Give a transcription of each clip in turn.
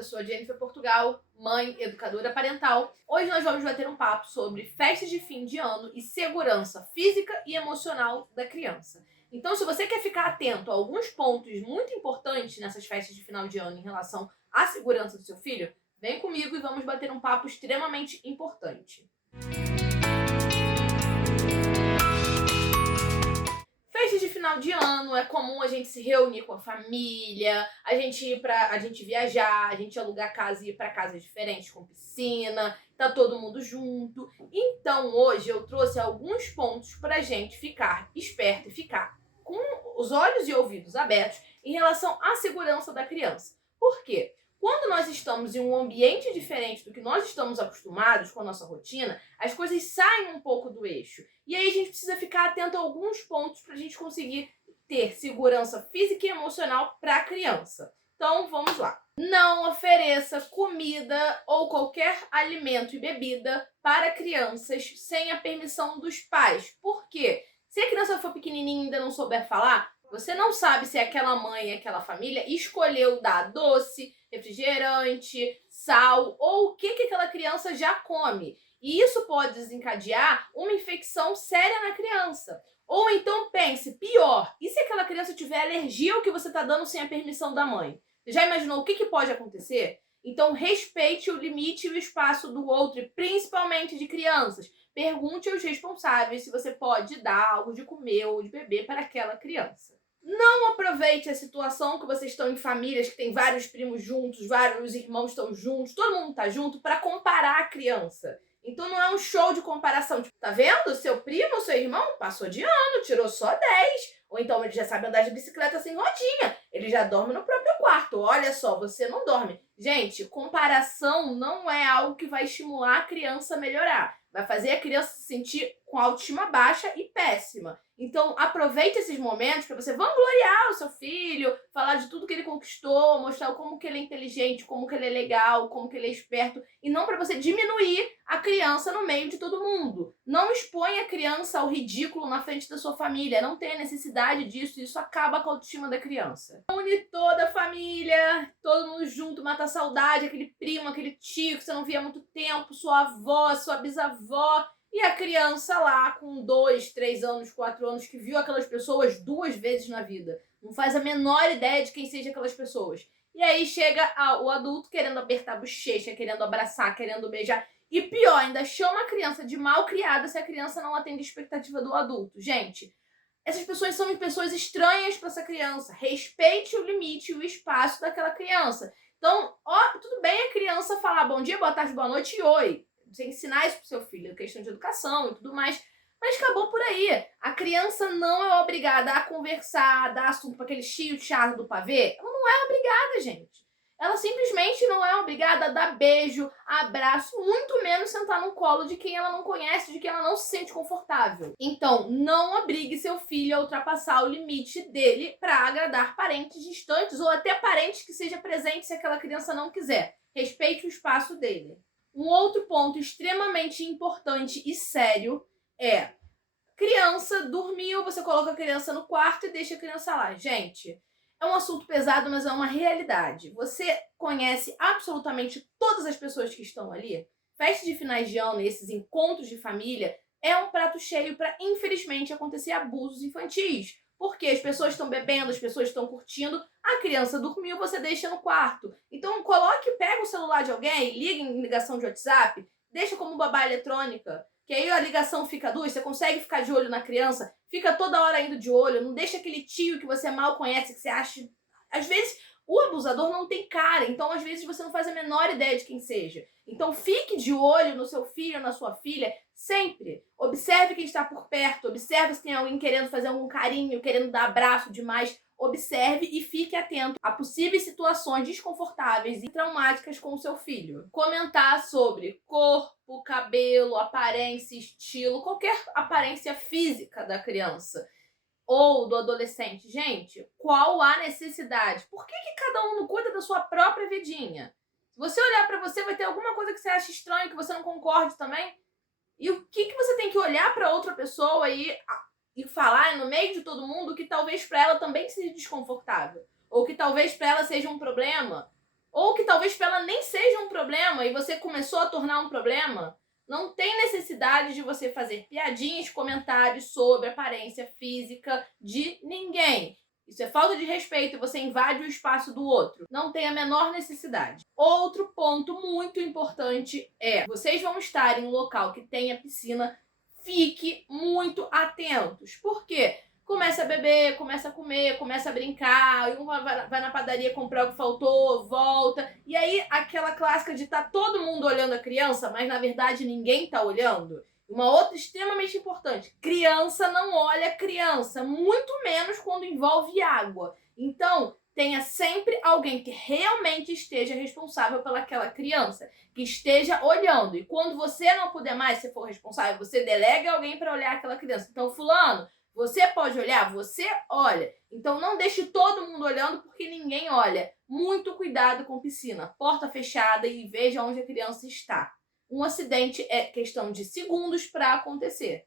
eu sou a Jennifer Portugal, mãe, educadora parental. Hoje nós vamos bater um papo sobre festas de fim de ano e segurança física e emocional da criança. Então, se você quer ficar atento a alguns pontos muito importantes nessas festas de final de ano em relação à segurança do seu filho, vem comigo e vamos bater um papo extremamente importante. Festas de final de ano, é comum a gente se reunir com a família, a gente viajar, a gente alugar casa e ir para casas diferentes com piscina, tá todo mundo junto. Então hoje eu trouxe alguns pontos pra gente ficar esperto e ficar com os olhos e ouvidos abertos em relação à segurança da criança. Por quê? Quando nós estamos em um ambiente diferente do que nós estamos acostumados com a nossa rotina, as coisas saem um pouco do eixo. E aí a gente precisa ficar atento a alguns pontos para a gente conseguir ter segurança física e emocional para a criança. Então vamos lá. Não ofereça comida ou qualquer alimento e bebida para crianças sem a permissão dos pais. Por quê? Se a criança for pequenininha e ainda não souber falar, você não sabe se aquela mãe, aquela família escolheu dar doce, refrigerante, sal ou o que aquela criança já come. E isso pode desencadear uma infecção séria na criança. Ou então pense, pior, e se aquela criança tiver alergia ao que você está dando sem a permissão da mãe? Você já imaginou o que pode acontecer? Então respeite o limite e o espaço do outro, e principalmente de crianças. Pergunte aos responsáveis se você pode dar algo de comer ou de beber para aquela criança. Não aproveite a situação que vocês estão em famílias que tem vários primos juntos, vários irmãos estão juntos, todo mundo está junto, para comparar a criança. Então não é um show de comparação. Tipo, tá vendo? Seu primo, seu irmão passou de ano, tirou só 10. Ou então ele já sabe andar de bicicleta sem rodinha. Ele já dorme no próprio quarto. Olha só, você não dorme. Gente, comparação não é algo que vai estimular a criança a melhorar. Vai fazer a criança se sentir com autoestima baixa e péssima. Então, aproveite esses momentos para você vangloriar o seu filho, falar de tudo que ele conquistou, mostrar como que ele é inteligente, como que ele é legal, como que ele é esperto, e não para você diminuir a criança no meio de todo mundo. Não exponha a criança ao ridículo na frente da sua família, não tem necessidade disso, isso acaba com a autoestima da criança. Une toda a família, todo mundo junto, mata a saudade, aquele primo, aquele tio que você não via há muito tempo, sua avó, sua bisavó. E a criança lá com 2, 3 anos, 4 anos, que viu aquelas pessoas 2 vezes na vida. Não faz a menor ideia de quem sejam aquelas pessoas. E aí chega o adulto querendo apertar a bochecha, querendo abraçar, querendo beijar. E pior, ainda chama a criança de mal criada se a criança não atende a expectativa do adulto. Gente, essas pessoas são pessoas estranhas para essa criança. Respeite o limite e o espaço daquela criança. Então, tudo bem a criança falar bom dia, boa tarde, boa noite e oi. Você ensinar isso pro seu filho, questão de educação e tudo mais, mas acabou por aí. A criança não é obrigada a conversar, a dar assunto para aquele tio chato do pavê. Ela não é obrigada, gente. Ela simplesmente não é obrigada a dar beijo, abraço, muito menos sentar no colo de quem ela não conhece, de quem ela não se sente confortável. Então, não obrigue seu filho a ultrapassar o limite dele para agradar parentes distantes ou até parentes que seja presente se aquela criança não quiser. Respeite o espaço dele. Um outro ponto extremamente importante e sério é: criança dormiu, você coloca a criança no quarto e deixa a criança lá. Gente, é um assunto pesado, mas é uma realidade. Você conhece absolutamente todas as pessoas que estão ali? Festa de finais de ano, esses encontros de família, é um prato cheio para, infelizmente, acontecer abusos infantis. Porque as pessoas estão bebendo, as pessoas estão curtindo, a criança dormiu, você deixa no quarto. Então pega o celular de alguém, liga em ligação de WhatsApp, deixa como babá eletrônica, que aí a ligação fica dura, você consegue ficar de olho na criança, fica toda hora indo de olho, não deixa aquele tio que você mal conhece, que você acha... Às vezes, o abusador não tem cara, então às vezes você não faz a menor ideia de quem seja. Então fique de olho no seu filho, na sua filha, sempre. Observe quem está por perto, observe se tem alguém querendo fazer algum carinho, querendo dar abraço demais. Observe e fique atento a possíveis situações desconfortáveis e traumáticas com o seu filho. Comentar sobre corpo, cabelo, aparência, estilo, qualquer aparência física da criança ou do adolescente. Gente, qual a necessidade? Por que cada um não cuida da sua própria vidinha? Se você olhar pra você, vai ter alguma coisa que você acha estranho, que você não concorde também. E o que você tem que olhar pra outra pessoa e falar no meio de todo mundo que talvez pra ela também seja desconfortável? Ou que talvez pra ela seja um problema? ou que talvez para ela nem seja um problema e você começou a tornar um problema, não tem necessidade de você fazer piadinhas, comentários sobre a aparência física de ninguém. Isso é falta de respeito e você invade o espaço do outro. Não tem a menor necessidade. Outro ponto muito importante é: vocês vão estar em um local que tenha piscina, fique muito atentos. Por quê? Começa a beber, começa a comer, começa a brincar, um vai na padaria comprar o que faltou, volta. E aí, aquela clássica de tá todo mundo olhando a criança, mas na verdade ninguém tá olhando. Uma outra extremamente importante: criança não olha criança, muito menos quando envolve água. Então, tenha sempre alguém que realmente esteja responsável pelaquela criança, que esteja olhando. E quando você não puder mais, se for responsável, você delega alguém para olhar aquela criança. Então, fulano, você pode olhar? Você olha. Então não deixe todo mundo olhando porque ninguém olha. Muito cuidado com piscina. Porta fechada e veja onde a criança está. Um acidente é questão de segundos para acontecer.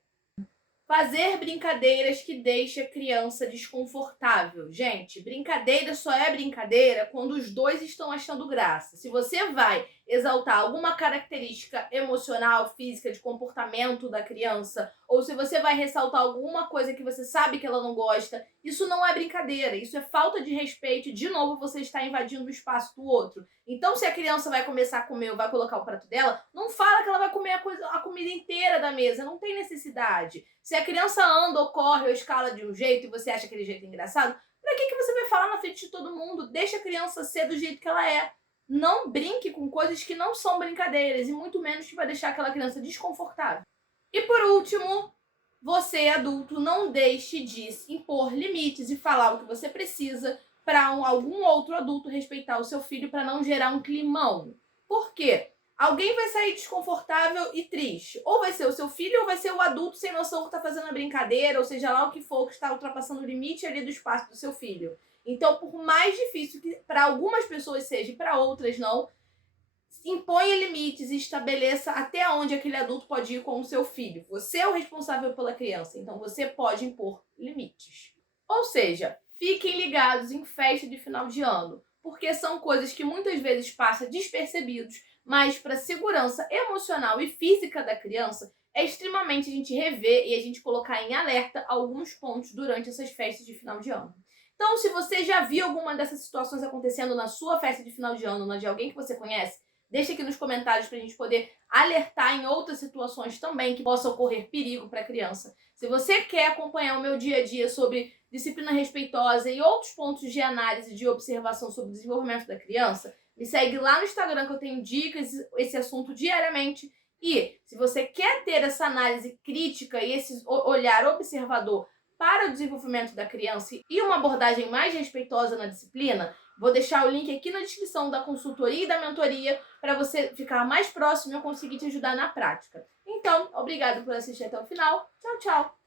Fazer brincadeiras que deixam a criança desconfortável. Gente, brincadeira só é brincadeira quando os dois estão achando graça. Se você vai exaltar alguma característica emocional, física, de comportamento da criança, ou se você vai ressaltar alguma coisa que você sabe que ela não gosta, isso não é brincadeira, isso é falta de respeito e, de novo, você está invadindo o espaço do outro. Então, se a criança vai começar a comer ou vai colocar o prato dela, não fala que ela vai comer a comida inteira da mesa, não tem necessidade. Se a criança anda ou corre ou escala de um jeito e você acha aquele jeito engraçado, pra que você vai falar na frente de todo mundo? Deixa a criança ser do jeito que ela é. Não brinque com coisas que não são brincadeiras e muito menos que vai deixar aquela criança desconfortável. E por último, você, adulto, não deixe de impor limites e falar o que você precisa para algum outro adulto respeitar o seu filho para não gerar um climão. Por quê? Alguém vai sair desconfortável e triste. Ou vai ser o seu filho ou vai ser o adulto sem noção que está fazendo a brincadeira, ou seja lá o que for, que está ultrapassando o limite ali do espaço do seu filho. Então, por mais difícil que para algumas pessoas seja e para outras não, imponha limites e estabeleça até onde aquele adulto pode ir com o seu filho. Você é o responsável pela criança, então você pode impor limites. Ou seja, fiquem ligados em festa de final de ano, porque são coisas que muitas vezes passam despercebidos, mas para a segurança emocional e física da criança, é extremamente a gente rever e a gente colocar em alerta alguns pontos durante essas festas de final de ano. Então, se você já viu alguma dessas situações acontecendo na sua festa de final de ano, na de alguém que você conhece, deixa aqui nos comentários para a gente poder alertar em outras situações também que possa ocorrer perigo para a criança. Se você quer acompanhar o meu dia a dia sobre disciplina respeitosa e outros pontos de análise e de observação sobre o desenvolvimento da criança, me segue lá no Instagram que eu tenho dicas esse assunto diariamente. E se você quer ter essa análise crítica e esse olhar observador para o desenvolvimento da criança e uma abordagem mais respeitosa na disciplina, vou deixar o link aqui na descrição da consultoria e da mentoria para você ficar mais próximo e eu conseguir te ajudar na prática. Então, obrigado por assistir até o final. Tchau, tchau!